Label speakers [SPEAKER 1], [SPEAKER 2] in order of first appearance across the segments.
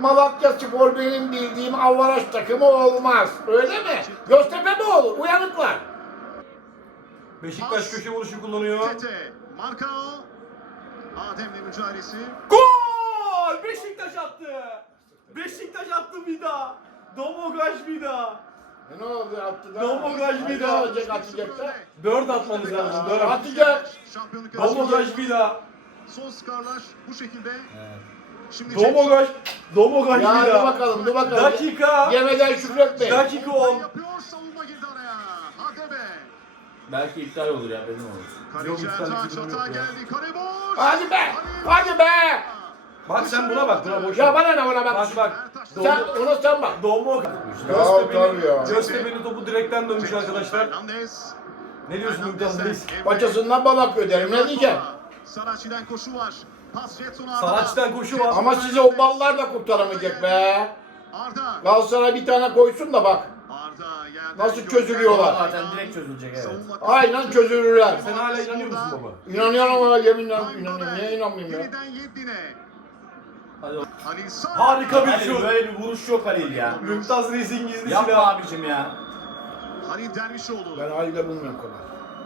[SPEAKER 1] Malatya Spor benim bildiğim avaraj takımı olmaz. Öyle mi? Göztepe mi olur? Uyanıklar.
[SPEAKER 2] Beşiktaş köşe vuruşu kullanıyor.
[SPEAKER 3] Tete, Marcao. Adem'le mücadelesi.
[SPEAKER 2] Gol! Beşiktaş attı. Beşiktaş attı bir daha. Domogaj bir daha.
[SPEAKER 1] Ne oldu attı da?
[SPEAKER 2] Domogaj bir
[SPEAKER 1] Ne
[SPEAKER 2] daha.
[SPEAKER 1] olacak atacak da?
[SPEAKER 2] 4 atmamız lazım. 4.
[SPEAKER 1] Atacak.
[SPEAKER 3] Şampiyonluk
[SPEAKER 2] Domogaj bir daha.
[SPEAKER 3] Son skorlar bu şekilde. Şimdi
[SPEAKER 2] Domogaj. Domogaj bir
[SPEAKER 1] Ya dur
[SPEAKER 2] daha.
[SPEAKER 1] bakalım, dur bakalım.
[SPEAKER 2] Dakika.
[SPEAKER 1] Yemeden şükretmeyin.
[SPEAKER 2] Dakika 10.
[SPEAKER 3] yapıyor, savunma girdi araya. Hadebe.
[SPEAKER 4] Belki iptal olur ya, benim olur.
[SPEAKER 2] Yok,
[SPEAKER 3] Kaleci
[SPEAKER 2] iptal
[SPEAKER 3] Ertaç
[SPEAKER 2] bir durum
[SPEAKER 3] hata
[SPEAKER 2] yok ya.
[SPEAKER 3] geldi. Kale boş.
[SPEAKER 1] Hadi be! Hadi be!
[SPEAKER 2] Bak sen buna bak. Buna boş
[SPEAKER 1] Ya
[SPEAKER 2] ver.
[SPEAKER 1] bana ne bana bak.
[SPEAKER 2] Bak bak.
[SPEAKER 1] Sen ona sen bak.
[SPEAKER 2] Domogaj.
[SPEAKER 1] tabii ya.
[SPEAKER 2] Göztepe'nin topu direkten dönmüş arkadaşlar.
[SPEAKER 3] Fernandez.
[SPEAKER 2] Ne diyorsun Mümtaz Reis?
[SPEAKER 1] Paçasından bal akıyor derim. Ne diyeceğim?
[SPEAKER 3] Saraçi'den koşu var. Pas Jetson'a.
[SPEAKER 2] Saraç'tan koşu var.
[SPEAKER 1] Ama size o ballar da kurtaramayacak be.
[SPEAKER 3] Arda.
[SPEAKER 1] Galatasaray bir tane koysun da bak.
[SPEAKER 3] Arda yerden
[SPEAKER 1] Nasıl
[SPEAKER 3] gönder.
[SPEAKER 1] çözülüyorlar?
[SPEAKER 4] Zaten direkt çözülecek, evet.
[SPEAKER 3] Savunma
[SPEAKER 1] Aynen çözülürler.
[SPEAKER 2] Sen hala inanıyor musun baba?
[SPEAKER 1] İnanıyorum ama yeminle
[SPEAKER 3] Ryan
[SPEAKER 1] inanıyorum.
[SPEAKER 3] Babel.
[SPEAKER 1] Niye inanmayayım ya?
[SPEAKER 3] Yeniden Yedlin'e.
[SPEAKER 4] Hadi o-
[SPEAKER 3] Halil Sağ.
[SPEAKER 2] Harika bir
[SPEAKER 4] Halil,
[SPEAKER 2] şut.
[SPEAKER 4] böyle bir vuruş yok Halil ya.
[SPEAKER 2] Mümtaz Reis'in gizli
[SPEAKER 4] Yapma
[SPEAKER 2] silahı.
[SPEAKER 4] abicim ya.
[SPEAKER 3] Halil Dervişoğlu.
[SPEAKER 1] Ben halde bulmuyorum kolay.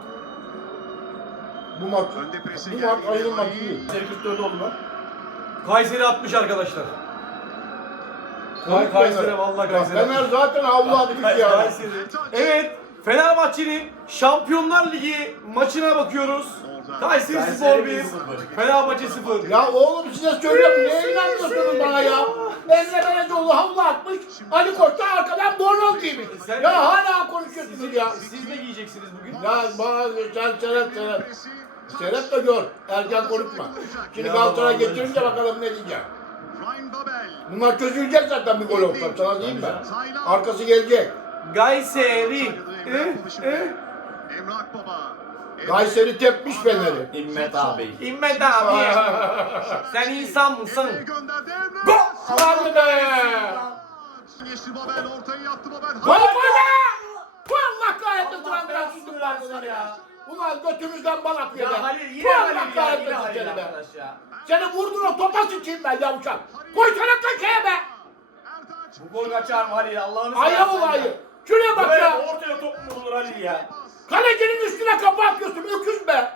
[SPEAKER 1] Bu maç,
[SPEAKER 3] Önde prese
[SPEAKER 1] bu
[SPEAKER 3] geldi.
[SPEAKER 1] maç ayının
[SPEAKER 3] Halil.
[SPEAKER 1] maçı değil.
[SPEAKER 4] Seri 44 oldu bak.
[SPEAKER 2] Kayseri atmış arkadaşlar.
[SPEAKER 1] Komik
[SPEAKER 2] Kayseri
[SPEAKER 1] Fener.
[SPEAKER 2] vallahi
[SPEAKER 1] Ya
[SPEAKER 2] Kayseri.
[SPEAKER 1] Fener zaten havladık ya.
[SPEAKER 2] Kayseri. Evet. Fenerbahçe'nin Şampiyonlar Ligi maçına bakıyoruz. Kayseri
[SPEAKER 4] Kayseri
[SPEAKER 2] Spor 1,
[SPEAKER 4] 1-0.
[SPEAKER 2] Fenerbahçe 0.
[SPEAKER 1] Ya oğlum size söylüyorum niye inanmıyorsunuz bana ya? Emre Belezoğlu havlu atmış, Ali Koç da arkadan bornoz giymiş.
[SPEAKER 2] Sen-
[SPEAKER 1] Ya hala konuşuyorsunuz ya.
[SPEAKER 2] Siz ne giyeceksiniz bugün?
[SPEAKER 1] Ya bana sen seyret. Seyret de gör. Erken konuşma. Şimdi
[SPEAKER 2] Ya
[SPEAKER 1] Galatasaray
[SPEAKER 2] vallahi.
[SPEAKER 1] getirince bakalım ne diyeceğim.
[SPEAKER 3] Ryan Babel.
[SPEAKER 1] Bunlar çözülecek zaten bir gol olsa. Sana diyeyim ben. Arkası gelecek.
[SPEAKER 2] Kayseri.
[SPEAKER 3] Emre Akbaba.
[SPEAKER 1] Kayseri tepmiş Fener'i.
[SPEAKER 4] İmmet abi.
[SPEAKER 2] İmmet abi. Sen insan mısın?
[SPEAKER 3] Emre'ye gönderdi Emre.
[SPEAKER 2] Gol!
[SPEAKER 1] Hadi be.
[SPEAKER 3] Geçti Babel, ortayı yaptı Babel.
[SPEAKER 1] Gol be! Allah kahretmesin lan biraz sustum vardılar ya. Ulan götünüzden bal akıyor
[SPEAKER 4] Ya
[SPEAKER 1] be.
[SPEAKER 4] Halil yine
[SPEAKER 1] Allah
[SPEAKER 4] Halil ya.
[SPEAKER 1] kahretmesin
[SPEAKER 4] Yine Halil
[SPEAKER 1] seni be.
[SPEAKER 4] arkadaş ya.
[SPEAKER 1] Seni vurdun o topa sıçayım ben yavuşak. Koysana köşeye be.
[SPEAKER 3] Ertaç.
[SPEAKER 4] Bu gol kaçar mı Halil? Allah'ını
[SPEAKER 1] Ayı
[SPEAKER 4] seversen
[SPEAKER 1] olayı.
[SPEAKER 4] ya.
[SPEAKER 1] Şuraya bak
[SPEAKER 4] Böyle
[SPEAKER 1] ya.
[SPEAKER 4] ortaya top mu vurulur Halil ya?
[SPEAKER 1] Kalecinin üstüne kapı atıyorsun öküz be.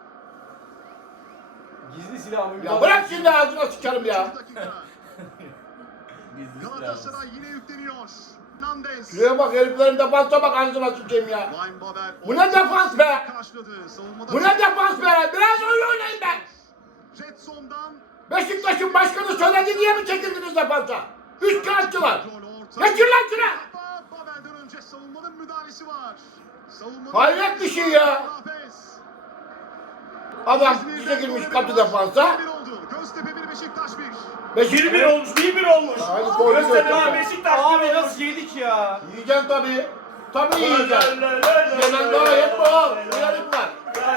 [SPEAKER 2] Gizli silahımı
[SPEAKER 1] Ya bırak şimdi ağzına sıçarım ya.
[SPEAKER 3] Dakika.
[SPEAKER 4] Gizli silahımız.
[SPEAKER 3] Galatasaray yine yükleniyor. Hernandez.
[SPEAKER 1] Şuraya bak heriflerin defansa bak ağzına sıçayım ya.
[SPEAKER 3] Ryan Babel.
[SPEAKER 1] Bu ne defans be?
[SPEAKER 3] Karşıladı. Savunmada.
[SPEAKER 1] Bu ne defans be? Biraz oyun oynayın be.
[SPEAKER 3] Jetson'dan.
[SPEAKER 1] Beşiktaş'ın başkanı söyledi diye mi çekildiniz defansa? Üç kağıtçılar.
[SPEAKER 3] Gol orta.
[SPEAKER 1] Geçir lan şuna.
[SPEAKER 3] Babel'den önce savunmanın müdahalesi var. Savunmanın
[SPEAKER 1] Hayret bir şey ya.
[SPEAKER 3] Lopez.
[SPEAKER 1] Adam
[SPEAKER 3] İzmir'den
[SPEAKER 1] çekilmiş
[SPEAKER 3] golü
[SPEAKER 1] katı
[SPEAKER 3] var.
[SPEAKER 1] defansa.
[SPEAKER 3] 1-1 oldu. Göztepe 1, Beşiktaş 1.
[SPEAKER 4] 1-1 olmuş, 1-1 olmuş.
[SPEAKER 1] Aynı gol
[SPEAKER 4] Göztepe
[SPEAKER 1] yok.
[SPEAKER 4] Beşiktaş
[SPEAKER 2] Abi
[SPEAKER 4] 1-1
[SPEAKER 2] nasıl yedik ya?
[SPEAKER 1] Yiyeceksin tabii. Tabii yiyeceksin. Yemen daha hep bu al. Uyarıklar.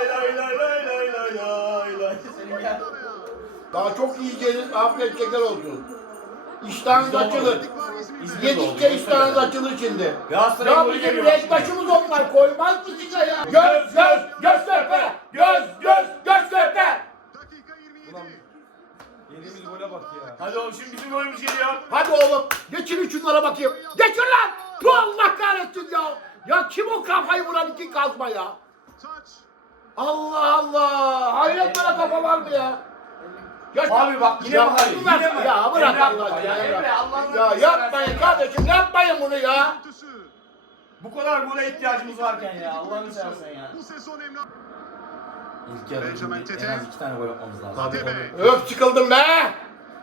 [SPEAKER 4] Senin gel.
[SPEAKER 1] Daha çok yiyeceğiniz afiyet şeker olsun. İştahınız açılır.
[SPEAKER 4] İzmir'de
[SPEAKER 1] Yedikçe
[SPEAKER 4] oldu.
[SPEAKER 1] iştahınız açılır şimdi.
[SPEAKER 4] Galatasaray'ın
[SPEAKER 1] Ya
[SPEAKER 4] golü
[SPEAKER 1] bizim
[SPEAKER 4] geliyor.
[SPEAKER 1] renktaşımız onlar koymaz mı size ya? Göztepe! Göztepe!
[SPEAKER 3] Dakika 27.
[SPEAKER 2] Ulan yediğimiz gole bak ya.
[SPEAKER 4] Hadi oğlum şimdi bizim golümüz geliyor.
[SPEAKER 1] Hadi oğlum geçin şunlara bakayım. Geçin lan! Bu Allah kahretsin ya! Ya kim o kafayı vuran iki kazma ya?
[SPEAKER 3] Taç.
[SPEAKER 1] Allah Allah! Hayret bana kafa var mı ya? Ya,
[SPEAKER 4] Abi bak yine
[SPEAKER 1] ya,
[SPEAKER 4] mi Halil?
[SPEAKER 1] bırak-
[SPEAKER 4] Yine mi?
[SPEAKER 1] Ya bırak
[SPEAKER 4] Emre
[SPEAKER 1] Allah
[SPEAKER 4] yapma
[SPEAKER 1] ya.
[SPEAKER 4] ya. Emre Allah'ını
[SPEAKER 1] Ya
[SPEAKER 4] seversen
[SPEAKER 1] yapmayın
[SPEAKER 4] ya.
[SPEAKER 1] kardeşim yapmayın bunu ya.
[SPEAKER 3] Görüntüsü.
[SPEAKER 4] Bu kadar gole ihtiyacımız varken ya. Allah'ını seversen ya.
[SPEAKER 3] Bu sezon Emrah.
[SPEAKER 4] İlk yarı
[SPEAKER 3] Benjamin
[SPEAKER 4] en
[SPEAKER 3] Tete.
[SPEAKER 4] az 2 tane gol atmamız lazım.
[SPEAKER 1] Hadi
[SPEAKER 3] Tebe.
[SPEAKER 1] Öf sıkıldım be!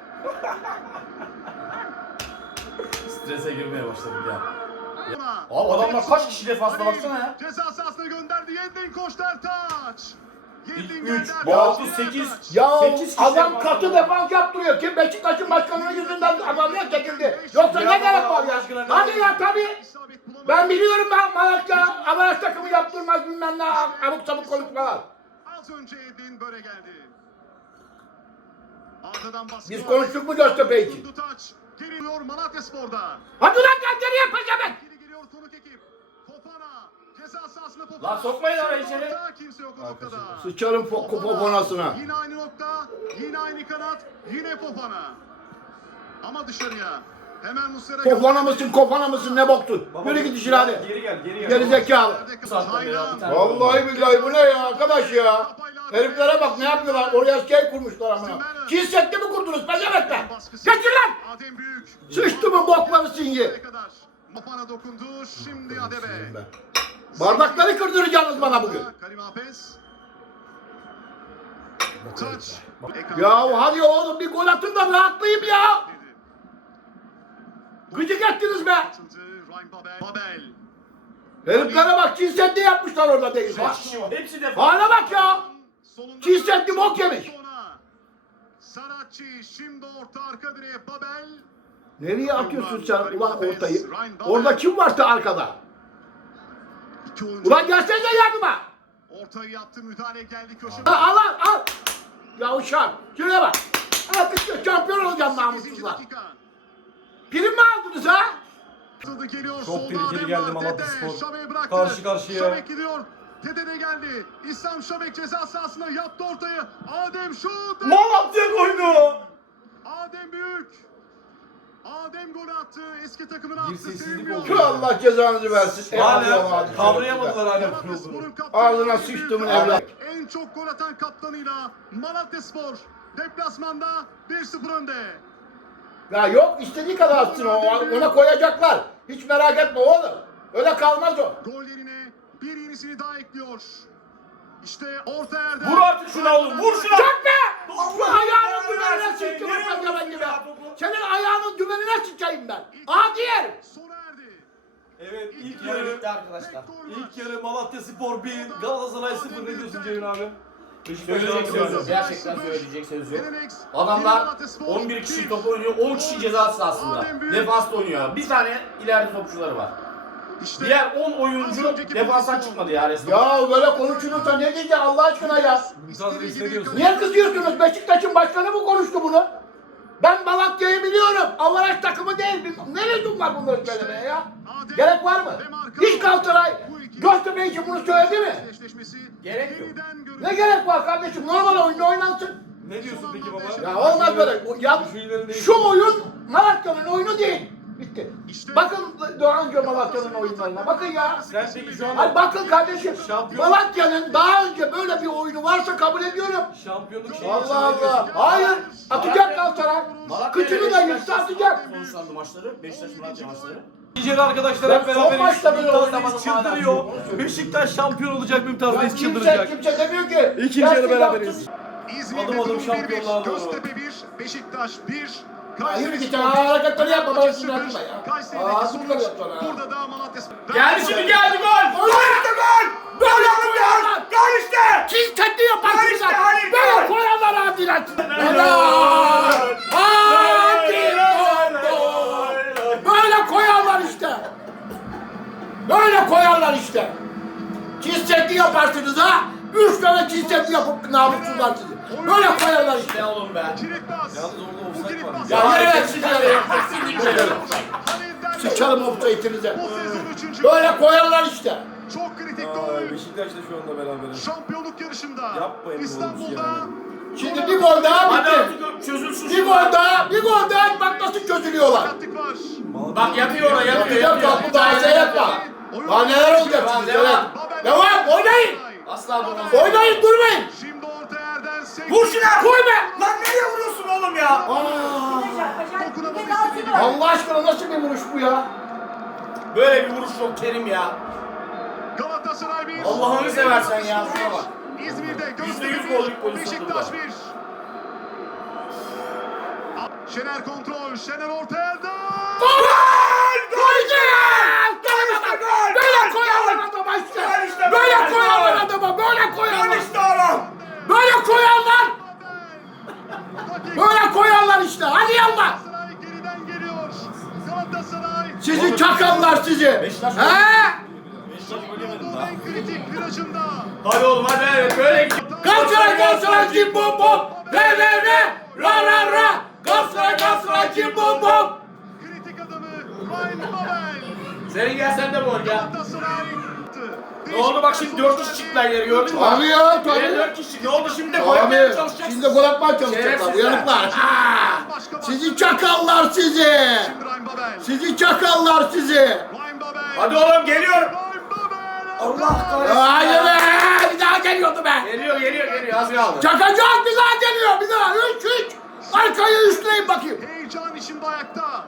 [SPEAKER 4] Strese girmeye başladık ya.
[SPEAKER 3] Ona.
[SPEAKER 4] Abi adamlar kaç kişi defansta baksana ya.
[SPEAKER 3] Ceza sahasına gönderdi. Yedlin koştu Ertaç. Yedlin
[SPEAKER 4] İlk üç,
[SPEAKER 3] geldi
[SPEAKER 4] bu
[SPEAKER 3] Ertaç.
[SPEAKER 4] altı, sekiz.
[SPEAKER 3] Ertaç.
[SPEAKER 1] Ya
[SPEAKER 4] 8 kişi
[SPEAKER 1] adam
[SPEAKER 4] defans
[SPEAKER 1] katı
[SPEAKER 4] oldu.
[SPEAKER 1] defans yaptırıyor ki Beşiktaş'ın başkanının yüzünden adamlar çekildi. Yoksa ne gerek var ya? Hadi ya tabii.
[SPEAKER 3] İsabet bulamadı.
[SPEAKER 1] Ben biliyorum ben Malatya Avaş takımı yaptırmaz bilmem ne abuk sabuk konuşmalar.
[SPEAKER 3] Az önce Yedlin böyle geldi. Arkadan baskı
[SPEAKER 1] Biz
[SPEAKER 3] var.
[SPEAKER 1] konuştuk mu Göztepe için?
[SPEAKER 3] Dokundu Taç. Geliyor Malatyaspor'da.
[SPEAKER 1] Hadi lan gel geriye peşemek.
[SPEAKER 3] Geri geliyor konuk ekip. Fofana. Ceza sahasına Fofana.
[SPEAKER 4] Lan sokmayın orayı içeri.
[SPEAKER 3] Orta, kimse yok o noktada.
[SPEAKER 1] Sıçarım Fofona'sına.
[SPEAKER 3] Yine aynı nokta. Yine aynı kanat. Yine Fofana. Ama dışarıya. Hemen Muslera.
[SPEAKER 1] Fofana mısın kofana mısın ne boktun? Yürü git işine hadi.
[SPEAKER 2] Geri gel, geri gel.
[SPEAKER 1] Geri zekalı. Vallahi billahi bu ne ya arkadaş ya? Heriflere bak ne yapıyorlar? Oraya şey kurmuşlar amına. Çiğsetli mi kurdunuz peşemekle? Geçin lan!
[SPEAKER 3] Adem Büyük.
[SPEAKER 1] Sıçtı mı bokları singi?
[SPEAKER 3] kadar. Fofana dokundu. Şimdi Adebe.
[SPEAKER 1] Bardakları kırdıracaksınız bana bugün.
[SPEAKER 3] Karim Hafez. Taç.
[SPEAKER 1] Ya hadi oğlum bir gol atın da rahatlayayım ya. Gıcık ettiniz be.
[SPEAKER 3] Ryan Babel. Babel.
[SPEAKER 1] Heriflere bak çiğsetli yapmışlar orada değil bak.
[SPEAKER 4] Kaç kişi var? Hepsi defans.
[SPEAKER 1] Hala bak ya.
[SPEAKER 3] Solunda
[SPEAKER 1] Çiğsetli bok yemiş.
[SPEAKER 3] Saratçı şimdi orta arka direğe Babel.
[SPEAKER 1] Nereye atıyorsun sen ulan ortayı? Orada kim varsa arkada?
[SPEAKER 3] İki oyuncu.
[SPEAKER 1] Ulan gelsene yardıma.
[SPEAKER 3] Ortayı yaptı, müdahale geldi köşe.
[SPEAKER 1] Al al al. Ya uşak şuraya bak. Artık şampiyon olacağım
[SPEAKER 3] 8.
[SPEAKER 1] namussuzlar.
[SPEAKER 3] dakika.
[SPEAKER 1] Prim mi aldınız ha?
[SPEAKER 3] Atıldı, geliyor.
[SPEAKER 2] Çok
[SPEAKER 3] Solda
[SPEAKER 2] tehlikeli
[SPEAKER 3] Adem
[SPEAKER 2] geldi
[SPEAKER 3] var.
[SPEAKER 2] Malatyaspor.
[SPEAKER 3] Tete, Şabek'i bıraktı.
[SPEAKER 2] Karşı karşıya.
[SPEAKER 3] Şabek gidiyor. Tete de geldi. İslam Şabek ceza sahasına yaptı ortayı. Adem şut.
[SPEAKER 4] Malatya koydu.
[SPEAKER 3] Adem Büyük. Adem gol attı. Eski takımına attı.
[SPEAKER 2] sessizlik
[SPEAKER 3] Sevinmiyor.
[SPEAKER 2] oldu.
[SPEAKER 1] Şu Allah cezanızı versin.
[SPEAKER 2] Hala kavrayamadılar hala kurulduğunu.
[SPEAKER 3] Malatyaspor'un kaptanı
[SPEAKER 1] Ağzına
[SPEAKER 3] Adem
[SPEAKER 1] sıçtımın
[SPEAKER 3] Büyük.
[SPEAKER 1] evlat.
[SPEAKER 3] En çok gol atan kaptanıyla Malatyaspor deplasmanda 1-0 önde.
[SPEAKER 1] Ya yok istediği kadar atsın o. Ona koyacaklar. Hiç merak etme oğlum. Öyle kalmaz o.
[SPEAKER 3] Gol yerine bir yenisini daha ekliyor. İşte orta yerde.
[SPEAKER 4] Vur artık şuna oğlum. Vur şuna.
[SPEAKER 1] Çak be!
[SPEAKER 4] Allah
[SPEAKER 1] Bu ayağının
[SPEAKER 4] Allah
[SPEAKER 1] dümenine
[SPEAKER 4] versin seni.
[SPEAKER 1] sıçtım
[SPEAKER 4] Nereye
[SPEAKER 1] ben yalan gibi.
[SPEAKER 4] vuruyorsun ya topu?
[SPEAKER 1] Senin ayağının dümenine sıçayım ben. Adi herif.
[SPEAKER 3] Sona erdi.
[SPEAKER 2] Evet ilk
[SPEAKER 4] İlk yarı
[SPEAKER 2] yarı.
[SPEAKER 4] bitti arkadaşlar.
[SPEAKER 2] İlk yarı Malatyaspor 1, Galatasaray 0 ne diyorsun Ceyhun abi?
[SPEAKER 4] Söyleyecek söz yok.
[SPEAKER 2] Beşiktaş
[SPEAKER 4] Gerçekten söyleyecek söz yok.
[SPEAKER 3] Yenenex,
[SPEAKER 4] Adamlar
[SPEAKER 3] Malatyaspor
[SPEAKER 4] 11 kişi
[SPEAKER 3] bir.
[SPEAKER 4] top oynuyor, 10 kişi ceza sahasında. Defansta oynuyor. Bir tane ileride topçuları var.
[SPEAKER 3] İşte
[SPEAKER 4] Diğer 10 oyuncu defanstan çıkmadı ya resmen.
[SPEAKER 1] Ya böyle konuşulursa ne diyeceğim Allah aşkına ya?
[SPEAKER 2] Mümtaz Reis ne diyorsun?
[SPEAKER 1] Niye kızıyorsunuz? Beşiktaş'ın başkanı mı konuştu bunu? Ben Malatya'yı biliyorum. Avaraj takımı değil. Ne lüzum var bunları söylemeye ya? Gerek var mı? Hiç Galatasaray Göztepe için bunu söyledi mi?
[SPEAKER 4] Gerek yok.
[SPEAKER 1] Ne gerek var kardeşim? Normal oyunda oynansın.
[SPEAKER 2] Ne diyorsun peki baba?
[SPEAKER 1] Ya olmaz böyle. Ya, şu oyun Malatya'nın oyunu değil. Bitti. Bakın daha önce Malatya'nın oyunlarına. Bakın ya.
[SPEAKER 2] Sen peki şu
[SPEAKER 1] Hayır
[SPEAKER 2] anda
[SPEAKER 1] bakın kardeşim. Malatya'nın daha önce böyle bir oyunu varsa kabul ediyorum.
[SPEAKER 2] şampiyonluk şeyi
[SPEAKER 1] Allah Allah. Hayır. Atacak Galatasaray. Kıçını da yırtsa atacak.
[SPEAKER 4] Sonuçlandı maçları. Beşiktaş Malatya maçları.
[SPEAKER 2] İkinci arkadaşlar
[SPEAKER 1] Ben
[SPEAKER 2] hep
[SPEAKER 1] son
[SPEAKER 2] beraber
[SPEAKER 1] maçta böyle
[SPEAKER 2] Mümtaz
[SPEAKER 1] oynamadım
[SPEAKER 2] Reis
[SPEAKER 1] hala.
[SPEAKER 2] çıldırıyor.
[SPEAKER 1] Onu söyleyeyim.
[SPEAKER 2] Beşiktaş şampiyon olacak, Mümtaz
[SPEAKER 1] Ya
[SPEAKER 2] Reis
[SPEAKER 1] kimse
[SPEAKER 2] çıldıracak.
[SPEAKER 1] demiyor ki.
[SPEAKER 2] İkinci yarı beraberiz.
[SPEAKER 3] İzmir'de
[SPEAKER 2] Adım adım
[SPEAKER 3] durum 1-1.
[SPEAKER 2] şampiyonluğa doğru.
[SPEAKER 3] Göztepe 1, Beşiktaş 1.
[SPEAKER 1] Yürü git ya, hareketleri yapma, bana sinir atma ya.
[SPEAKER 3] Kayseri'deki
[SPEAKER 1] Aa,
[SPEAKER 3] sonuç
[SPEAKER 1] süper yaptın ha.
[SPEAKER 3] burada da Malatyaspor.
[SPEAKER 4] Geldi şimdi geldi gol!
[SPEAKER 1] Gol işte gol! Böyle koyarlar! Gol işte! Çiz kendi yaparsınız! Böyle koyarlar adiler! Böyle koyarlar işte! Böyle koyarlar işte! Çiz kendi yaparsınız ha! 3 tane çiz kendi yapıp namussuzlar sizi! Böyle koyarlar işte!
[SPEAKER 4] Ne oğlum be?
[SPEAKER 3] Kiritbas.
[SPEAKER 2] Yalnız orada
[SPEAKER 3] Bu
[SPEAKER 2] offside
[SPEAKER 3] kilit
[SPEAKER 2] var.
[SPEAKER 3] pas.
[SPEAKER 1] Ya yere sıçarım!
[SPEAKER 3] Halil'den
[SPEAKER 1] Sıçarım offside'inize!
[SPEAKER 3] bu sezon 3.
[SPEAKER 1] Böyle koyarlar işte!
[SPEAKER 3] Çok kritik
[SPEAKER 2] Ay,
[SPEAKER 3] gol.
[SPEAKER 2] Beşiktaş da şu anda beraber.
[SPEAKER 3] Şampiyonluk yarışında.
[SPEAKER 2] Yapmayın
[SPEAKER 3] İstanbul'da.
[SPEAKER 2] oğlum
[SPEAKER 1] Şimdi bir gol daha
[SPEAKER 4] Hadi
[SPEAKER 1] bitti!
[SPEAKER 4] artık çözülsün.
[SPEAKER 1] Bir gol daha, bir gol daha bak nasıl çözülüyorlar.
[SPEAKER 3] Sakatlık var.
[SPEAKER 4] Bak yatıyor orada yatıyor.
[SPEAKER 1] Yapacak kalkı daha şey yapma. Daha neler olacak
[SPEAKER 4] Devam,
[SPEAKER 1] şimdi
[SPEAKER 4] devam.
[SPEAKER 1] söyle. Devam, oynayın.
[SPEAKER 4] Asla durmaz.
[SPEAKER 1] Oynayın, durmayın.
[SPEAKER 3] Şimdi orta yerden sekti.
[SPEAKER 4] Vur şuna!
[SPEAKER 1] Koy be.
[SPEAKER 4] Lan nereye vuruyorsun oğlum ya?
[SPEAKER 1] Allah aşkına nasıl bir vuruş bu ya?
[SPEAKER 4] Böyle bir vuruş yok Kerim ya.
[SPEAKER 3] Galatasaray 1.
[SPEAKER 4] Allah'ını seversen ya, şuna bak.
[SPEAKER 3] İzmir'de Göztepe
[SPEAKER 4] %100 gollük
[SPEAKER 3] 1.
[SPEAKER 4] pozisyon
[SPEAKER 3] Beşiktaş
[SPEAKER 4] burada.
[SPEAKER 3] 1. Şener kontrol. Şener orta yerden.
[SPEAKER 1] Gol! Gol! Gol! Böyle koyarlar adama işte. Böyle koyarlar adama, böyle koyarlar.
[SPEAKER 4] oğlum.
[SPEAKER 1] Böyle koyarlar. Böyle koyarlar işte. Hadi yallah.
[SPEAKER 3] Galatasaray geriden geliyor. Galatasaray.
[SPEAKER 1] Sizi çakallar sizi.
[SPEAKER 4] Beşiktaş gol.
[SPEAKER 1] He?
[SPEAKER 4] Beşiktaş gol yemedim
[SPEAKER 3] Futbolun
[SPEAKER 4] daha.
[SPEAKER 3] en kritik virajında.
[SPEAKER 4] Hadi oğlum hadi evet böyle git.
[SPEAKER 1] Galatasaray kim bom bom. Re re re. Ra ra ra. Galatasaray kim bom bom.
[SPEAKER 3] Kritik adamı Ryan Babel.
[SPEAKER 4] Senin gelsen de gol ya.
[SPEAKER 3] Galatasaray.
[SPEAKER 4] Ne oldu bak şimdi 4 kişi çıktılar ileri gördün mü?
[SPEAKER 1] Abi ya,
[SPEAKER 4] Yine
[SPEAKER 1] tabii.
[SPEAKER 4] 4 kişi. Ne oldu şimdi de gol yapmaya
[SPEAKER 1] Abi
[SPEAKER 4] çalışacaksın?
[SPEAKER 1] şimdi gol atmaya çalışacaklar.
[SPEAKER 4] Şerefsizler.
[SPEAKER 1] Uyanıklar. Sizi çakallar sizi.
[SPEAKER 3] Şimdi Ryan Babel.
[SPEAKER 1] Sizi çakallar sizi.
[SPEAKER 3] Ryan Babel.
[SPEAKER 4] Hadi oğlum geliyorum.
[SPEAKER 3] Ryan Babel.
[SPEAKER 4] Allah kahretsin.
[SPEAKER 1] Hayır be. Bir daha geliyordu be.
[SPEAKER 4] Geliyor az kaldı.
[SPEAKER 1] Çakacak bir daha geliyor. Bir daha. 3-3. Arkaya üstleyin bakayım.
[SPEAKER 3] Heyecan içinde ayakta.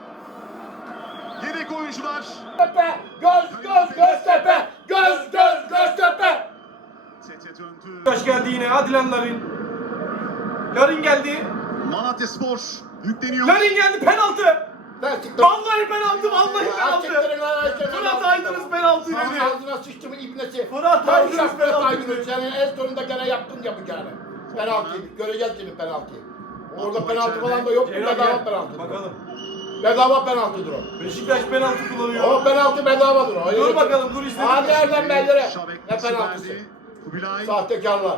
[SPEAKER 3] Yedek oyuncular.
[SPEAKER 1] Tepe. Göztepe. Göztepe.
[SPEAKER 3] Sete döndü.
[SPEAKER 2] Beşiktaş geldi yine. Hadi lan Larin. Larin geldi.
[SPEAKER 3] Malatyaspor yükleniyor.
[SPEAKER 2] Larin geldi, penaltı.
[SPEAKER 1] Ben çıktım.
[SPEAKER 2] Vallahi penaltı. Fırat Aydınus penaltı
[SPEAKER 1] Sana
[SPEAKER 2] dedi.
[SPEAKER 1] ağzına sıçtımın ibnesi.
[SPEAKER 2] Fırat Aydınus
[SPEAKER 1] Tavşak Fırat
[SPEAKER 2] penaltı
[SPEAKER 1] Aydınus.
[SPEAKER 2] dedi.
[SPEAKER 1] Senin en sonunda gene yaptın yapacağını. Penaltıyı. Göreceğiz senin penaltıyı. Orada penaltı falan da yok.
[SPEAKER 2] Ceylan
[SPEAKER 1] Bedava
[SPEAKER 2] gel.
[SPEAKER 1] penaltıdır.
[SPEAKER 2] Bakalım.
[SPEAKER 1] Bedava penaltıdır o.
[SPEAKER 2] Beşiktaş penaltı kullanıyor.
[SPEAKER 1] O penaltı bedavadır o.
[SPEAKER 2] Dur bakalım, dur izleyelim.
[SPEAKER 1] Hadi Erdem Bellere.
[SPEAKER 3] Şabek
[SPEAKER 1] Ne
[SPEAKER 3] pası
[SPEAKER 1] penaltısı?
[SPEAKER 3] verdi. Kubilay.
[SPEAKER 1] Sahtekarlar.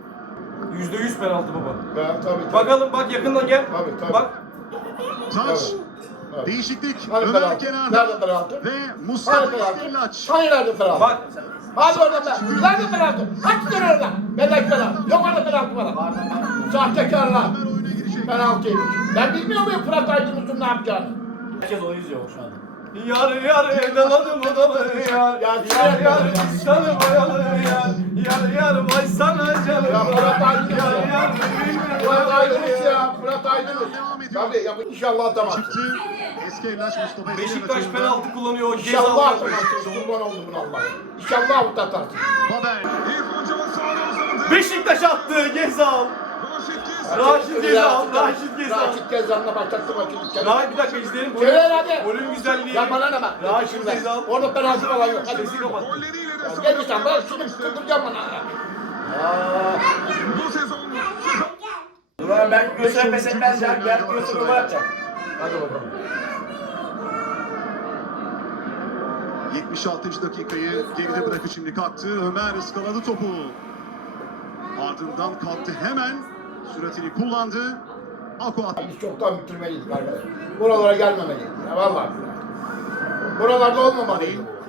[SPEAKER 2] %100 penaltı baba.
[SPEAKER 1] Ya tabii.
[SPEAKER 2] Bakalım bak yakından gel.
[SPEAKER 1] Tabii.
[SPEAKER 2] Bak.
[SPEAKER 3] Taç.
[SPEAKER 1] Evet.
[SPEAKER 3] Değişiklik.
[SPEAKER 1] Hani
[SPEAKER 3] Ömer
[SPEAKER 1] penaltı?
[SPEAKER 3] kenarda.
[SPEAKER 1] Nerede penaltı?
[SPEAKER 3] Ve
[SPEAKER 1] Hani
[SPEAKER 3] Mustafa
[SPEAKER 1] penaltı?
[SPEAKER 3] İstillaç.
[SPEAKER 1] Hani nerede penaltı?
[SPEAKER 2] Bak.
[SPEAKER 1] Hadi orada penaltı. Nerede penaltı? Kaç tane orada? Bedek penaltı. Yok orada penaltı var. Sahtekarlar.
[SPEAKER 3] Ömer oyuna girecek.
[SPEAKER 1] Penaltıymış. Ben bilmiyor muyum Fırat Aydınus'un ne yapacağını?
[SPEAKER 4] Herkes onu izliyor şu anda.
[SPEAKER 2] Yar daladım odalı yar. Yar tanımayalı yar vay sana canım.
[SPEAKER 1] Ya Fırat Aydınus
[SPEAKER 2] Yar
[SPEAKER 1] Fırat Aydınus ya. Fırat Aydınus. Tabii inşallah atamazsın.
[SPEAKER 3] Çıktı. Eski Ellaç Mustafa
[SPEAKER 2] Beşiktaş
[SPEAKER 3] Eski
[SPEAKER 2] penaltı kullanıyor.
[SPEAKER 1] İnşallah
[SPEAKER 2] Ceza
[SPEAKER 1] atamazsın. Kurban oldum buna Allah. İnşallah atarsın.
[SPEAKER 3] Babel. İrfan Can sağına uzandı.
[SPEAKER 2] Beşiktaş attı Gezal.
[SPEAKER 3] Raşit Gezal.
[SPEAKER 1] Raşit Gezal'la başlattı maçı.
[SPEAKER 2] Bir dakika izleyelim.
[SPEAKER 1] Çevir hadi.
[SPEAKER 2] Golün güzelliği.
[SPEAKER 1] Ya bana ne bak.
[SPEAKER 2] Raşit Gezal.
[SPEAKER 1] Orada penaltı falan yok. Hadi
[SPEAKER 2] Sesi kapat.
[SPEAKER 3] Golleriyle de
[SPEAKER 1] gel sen bak şimdi kıldıracağım bana.
[SPEAKER 3] bu sezon
[SPEAKER 4] Dur abi ben göster pes etmez ya. Gel göster gol atacak.
[SPEAKER 1] Hadi bakalım.
[SPEAKER 3] 76. dakikayı geride bırakıp şimdi kalktı. Ömer ıskaladı topu. Ardından kalktı hemen. Süratini kullandı. Aquat.
[SPEAKER 1] Biz çoktan bitirmeliydik arkadaş. Buralara gelmemeliydik. Ya vallahi. Buralarda olmamalıydı bu.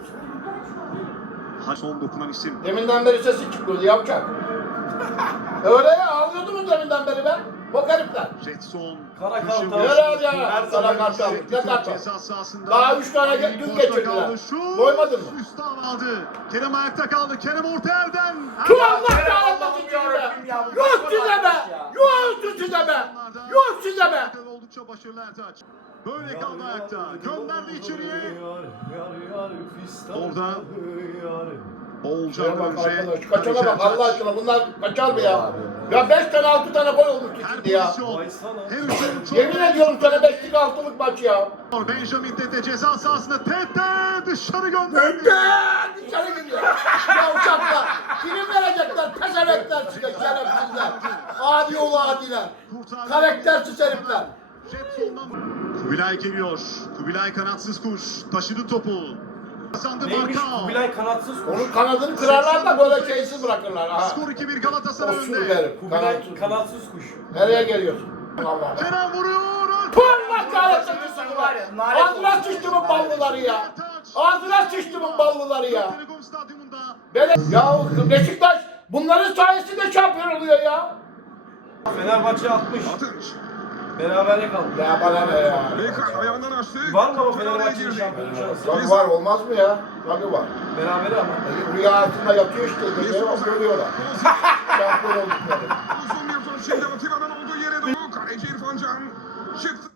[SPEAKER 3] Son dokunan isim.
[SPEAKER 1] Deminden beri sesi çıkıyordu yapacak. Öyle ya ağlıyordu mu deminden beri ben? Bak herifler.
[SPEAKER 3] Jetson.
[SPEAKER 2] Kara
[SPEAKER 3] Köşe
[SPEAKER 2] Kartal.
[SPEAKER 3] vuruşu.
[SPEAKER 1] Helal ya.
[SPEAKER 2] Her
[SPEAKER 1] Sana
[SPEAKER 2] zaman
[SPEAKER 1] kartal. Ne kartal?
[SPEAKER 3] Ceza sahasında.
[SPEAKER 1] Daha 3 tane
[SPEAKER 3] Halil
[SPEAKER 1] dün
[SPEAKER 3] boşta
[SPEAKER 1] geçirdiler.
[SPEAKER 3] kaldı. Şut.
[SPEAKER 1] Doymadın mı?
[SPEAKER 3] Üstten aldı. Kerem ayakta kaldı. Kerem orta yerden.
[SPEAKER 1] Tu Allah kahretmesin sizi be! Yok size be! Yok size be! Yok size be!
[SPEAKER 3] Oldukça başarılı Ertaç. Böyle kaldı ayakta. Gönderdi içeriye. Orada Oğulcan
[SPEAKER 1] Şuna bak
[SPEAKER 3] önce.
[SPEAKER 1] arkadaş, kaçana bak Allah aşkına bunlar kaçar mı ya? Ya 5 tane 6 tane gol olmuş
[SPEAKER 3] Her
[SPEAKER 1] şimdi ya.
[SPEAKER 3] pozisyon. Her üçünün çok.
[SPEAKER 1] Yemin ediyorum sana 5'lik 6'lık maç ya.
[SPEAKER 3] Benjamin Tete ceza sahasında Tete dışarı gönderdi.
[SPEAKER 1] Tete dışarı gidiyor. Ya uçaklar. Film verecekler. Peşerekler size şerefsizler. Adi oğlu adiler. Karaktersiz herifler.
[SPEAKER 3] Jetson'dan Kubilay geliyor. Kubilay kanatsız kuş. Taşıdı topu. Sandı
[SPEAKER 2] Neymiş
[SPEAKER 3] Markao.
[SPEAKER 2] Kubilay kanatsız kuş.
[SPEAKER 1] Onun kanadını kırarlar da böyle şeysiz bırakırlar. Ha.
[SPEAKER 3] Skor 2-1 Galatasaray
[SPEAKER 1] Olsun
[SPEAKER 3] önde.
[SPEAKER 1] herif.
[SPEAKER 2] Kubilay
[SPEAKER 1] Kanatsız.
[SPEAKER 2] kanatsız kuş.
[SPEAKER 1] Nereye geliyorsun? Allah.
[SPEAKER 3] Kerem vuruyor.
[SPEAKER 1] Allah kahretsin sizi var ya. Ağzına sıçtımın ballıları ya. Ağzına sıçtımın ballıları ya.
[SPEAKER 3] Telekom Stadyumunda.
[SPEAKER 1] Böyle ya Beşiktaş bunların sayesinde şampiyon oluyor ya.
[SPEAKER 2] Fenerbahçe 60. Berabere kaldı.
[SPEAKER 1] Ya bana ne ya.
[SPEAKER 5] Beykan ayağından açtı.
[SPEAKER 2] Var mı o Fenerbahçe'nin şampiyonluk şansı?
[SPEAKER 1] Tabii var olmaz mı ya? Tabii var.
[SPEAKER 2] Berabere ama.
[SPEAKER 1] Rüya altında yatıyor işte. Gece görüyorlar. Şampiyon oldukları.
[SPEAKER 5] Uzun bir top şimdi Atilla'nın olduğu yere doğru. Kaleci İrfan Can. Çıktı.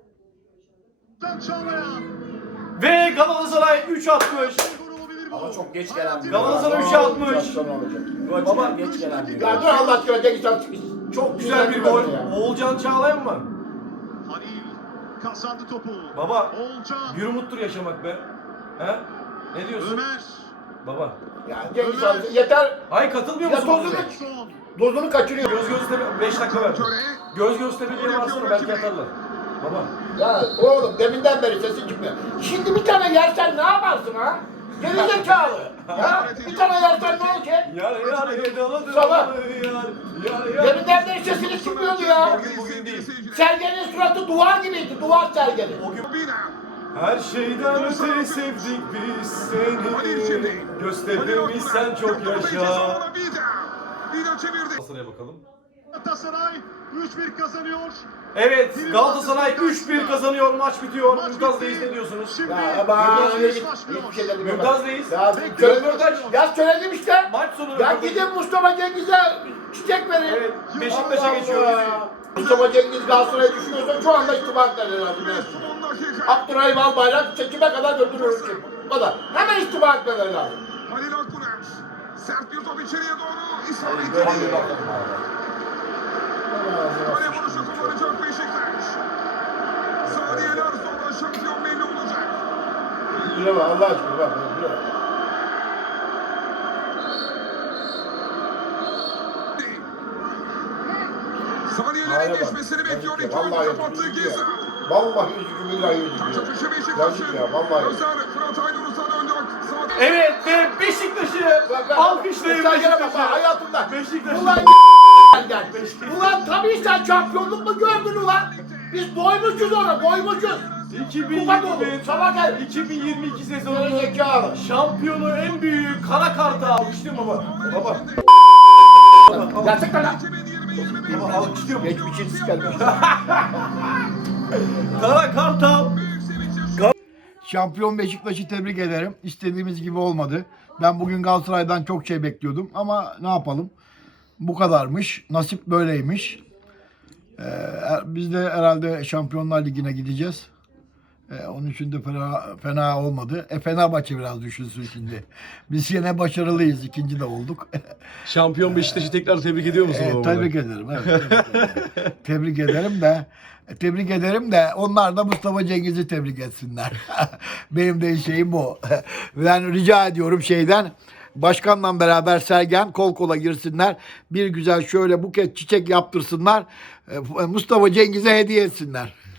[SPEAKER 3] Can Çağlayan.
[SPEAKER 2] Ve Galatasaray 3 atmış.
[SPEAKER 3] Gol olabilir bu.
[SPEAKER 4] Ama çok geç gelen bir
[SPEAKER 2] Galatasaray 3'e atmış.
[SPEAKER 4] Gol
[SPEAKER 2] Baba,
[SPEAKER 4] geç gelen bir
[SPEAKER 1] Ya
[SPEAKER 4] gol.
[SPEAKER 1] dur Allah aşkına Cengiz
[SPEAKER 2] Çok güzel bir gol. Oğulcan Çağlayan mı?
[SPEAKER 3] Halil kazandı topu.
[SPEAKER 2] Baba.
[SPEAKER 3] Oğulcan.
[SPEAKER 2] Bir umuttur yaşamak be. He? Ne diyorsun?
[SPEAKER 3] Ömer.
[SPEAKER 2] Baba.
[SPEAKER 1] Ya Cengiz yeter.
[SPEAKER 2] Hayır katılmıyor
[SPEAKER 1] Ya
[SPEAKER 2] musun?
[SPEAKER 1] tozunu,
[SPEAKER 2] bize?
[SPEAKER 3] Jetson.
[SPEAKER 1] dozunu kaçırıyor.
[SPEAKER 2] Göz göz tepe 5 dakika ver.
[SPEAKER 5] Töre.
[SPEAKER 2] Göz göz tepe diye varsana belki atarlar. Baba.
[SPEAKER 1] Ya oğlum deminden beri sesi çıkmıyor. Şimdi bir tane yersen ne yaparsın ha? Geri zekalı. Ya bir tane yersen ne olacak? Sabah. Deminden beri sesini çıkmıyordu ya.
[SPEAKER 2] Bugün değil.
[SPEAKER 1] Sergen'in suratı duvar gibiydi. Duvar Sergen'in.
[SPEAKER 2] O gün
[SPEAKER 5] Bina.
[SPEAKER 2] her şeyden öte sevdik biz seni. Gösterdiğimiz sen çok yaşa.
[SPEAKER 5] Bina çevirdi.
[SPEAKER 2] Galatasaray'a bakalım.
[SPEAKER 3] Galatasaray 3-1 kazanıyor.
[SPEAKER 2] Evet, Galatasaray 3-1 kazanıyor, maç bitiyor.
[SPEAKER 3] Maç
[SPEAKER 2] Mümtaz
[SPEAKER 3] bitti.
[SPEAKER 2] Reis ne diyorsunuz?
[SPEAKER 3] Şimdi
[SPEAKER 1] Ya aman
[SPEAKER 3] Mümtaz
[SPEAKER 1] git.
[SPEAKER 3] başlıyor.
[SPEAKER 1] Hiçbir şey dedim.
[SPEAKER 2] Mümtaz Reis.
[SPEAKER 1] Ya
[SPEAKER 2] Röportaj.
[SPEAKER 1] söyledim işte.
[SPEAKER 2] Maç sonu
[SPEAKER 1] Ya
[SPEAKER 2] röportaj.
[SPEAKER 1] gidin Mustafa Cengiz'e çiçek verin.
[SPEAKER 2] Evet, Beşiktaş'a
[SPEAKER 1] Allah
[SPEAKER 2] geçiyoruz.
[SPEAKER 1] Allah. Mustafa Cengiz Galatasaray'a düşüyorsa şu anda istifa etmeleri lazım.
[SPEAKER 5] Son dakika.
[SPEAKER 1] Abdurrahim Albayrak çekime kadar götürürüz ki. O kadar. Hemen istifa etmeleri lazım.
[SPEAKER 5] Halil Akbuner. Sert bir top içeriye doğru.
[SPEAKER 1] Hadi
[SPEAKER 5] İsabetli.
[SPEAKER 1] bakalım abi.
[SPEAKER 5] Kale vuruşu kullanacak Beşiktaş. Saniyeler sonra şampiyon belli olacak.
[SPEAKER 1] Şuraya bak Allah aşkına bak. Şuraya bak.
[SPEAKER 5] Saniyelerin
[SPEAKER 1] Hale bak.
[SPEAKER 5] geçmesini bekliyor. İki
[SPEAKER 1] Vallahi
[SPEAKER 5] oyuncu kapattığı
[SPEAKER 1] üzücü
[SPEAKER 5] Geza.
[SPEAKER 1] ya. Vallahi üzücü billahi üzücü.
[SPEAKER 5] Taça köşe
[SPEAKER 1] Yazık
[SPEAKER 5] Beşiktaş'ın.
[SPEAKER 1] ya vallahi.
[SPEAKER 5] Özer Fırat Aydınus'a döndü. Sağ-
[SPEAKER 2] Evet ve Beşiktaş'ı alkışlayın
[SPEAKER 1] Beşiktaş'a bak
[SPEAKER 2] Beşiktaş'ı.
[SPEAKER 1] hayatımda.
[SPEAKER 2] Beşiktaş.
[SPEAKER 1] Ulan gel. Ulan tabii sen şampiyonluk mu gördün ulan? Biz doymuşuz ona doymuşuz.
[SPEAKER 2] 2021
[SPEAKER 1] Sabah gel.
[SPEAKER 2] 2022
[SPEAKER 1] Böyle
[SPEAKER 2] sezonunun
[SPEAKER 1] zekalı.
[SPEAKER 2] şampiyonu en büyük kara kartı alkışlıyor baba. Baba.
[SPEAKER 1] Gerçekten lan.
[SPEAKER 5] 2020-21
[SPEAKER 2] Baba alkışlıyor.
[SPEAKER 1] Geçmişin sikermiş.
[SPEAKER 2] Kara kartal.
[SPEAKER 1] Şampiyon Beşiktaş'ı tebrik ederim. İstediğimiz gibi olmadı. Ben bugün Galatasaray'dan çok şey bekliyordum ama ne yapalım? Bu kadarmış. Nasip böyleymiş. Biz de herhalde Şampiyonlar Ligi'ne gideceğiz. Onun için de fena olmadı. Fenerbahçe biraz düşünsün şimdi. Biz yine başarılıyız. İkinci de olduk.
[SPEAKER 2] Şampiyon Beşiktaş'ı tekrar tebrik ediyor musun baba?
[SPEAKER 1] Tebrik ederim. Evet, tebrik ederim de. Tebrik ederim de onlar da Mustafa Cengiz'i tebrik etsinler. Benim de şeyim bu. Ben rica ediyorum şeyden. Başkanla beraber Sergen kol kola girsinler. Bir güzel şöyle buket çiçek yaptırsınlar. Mustafa Cengiz'e hediye etsinler.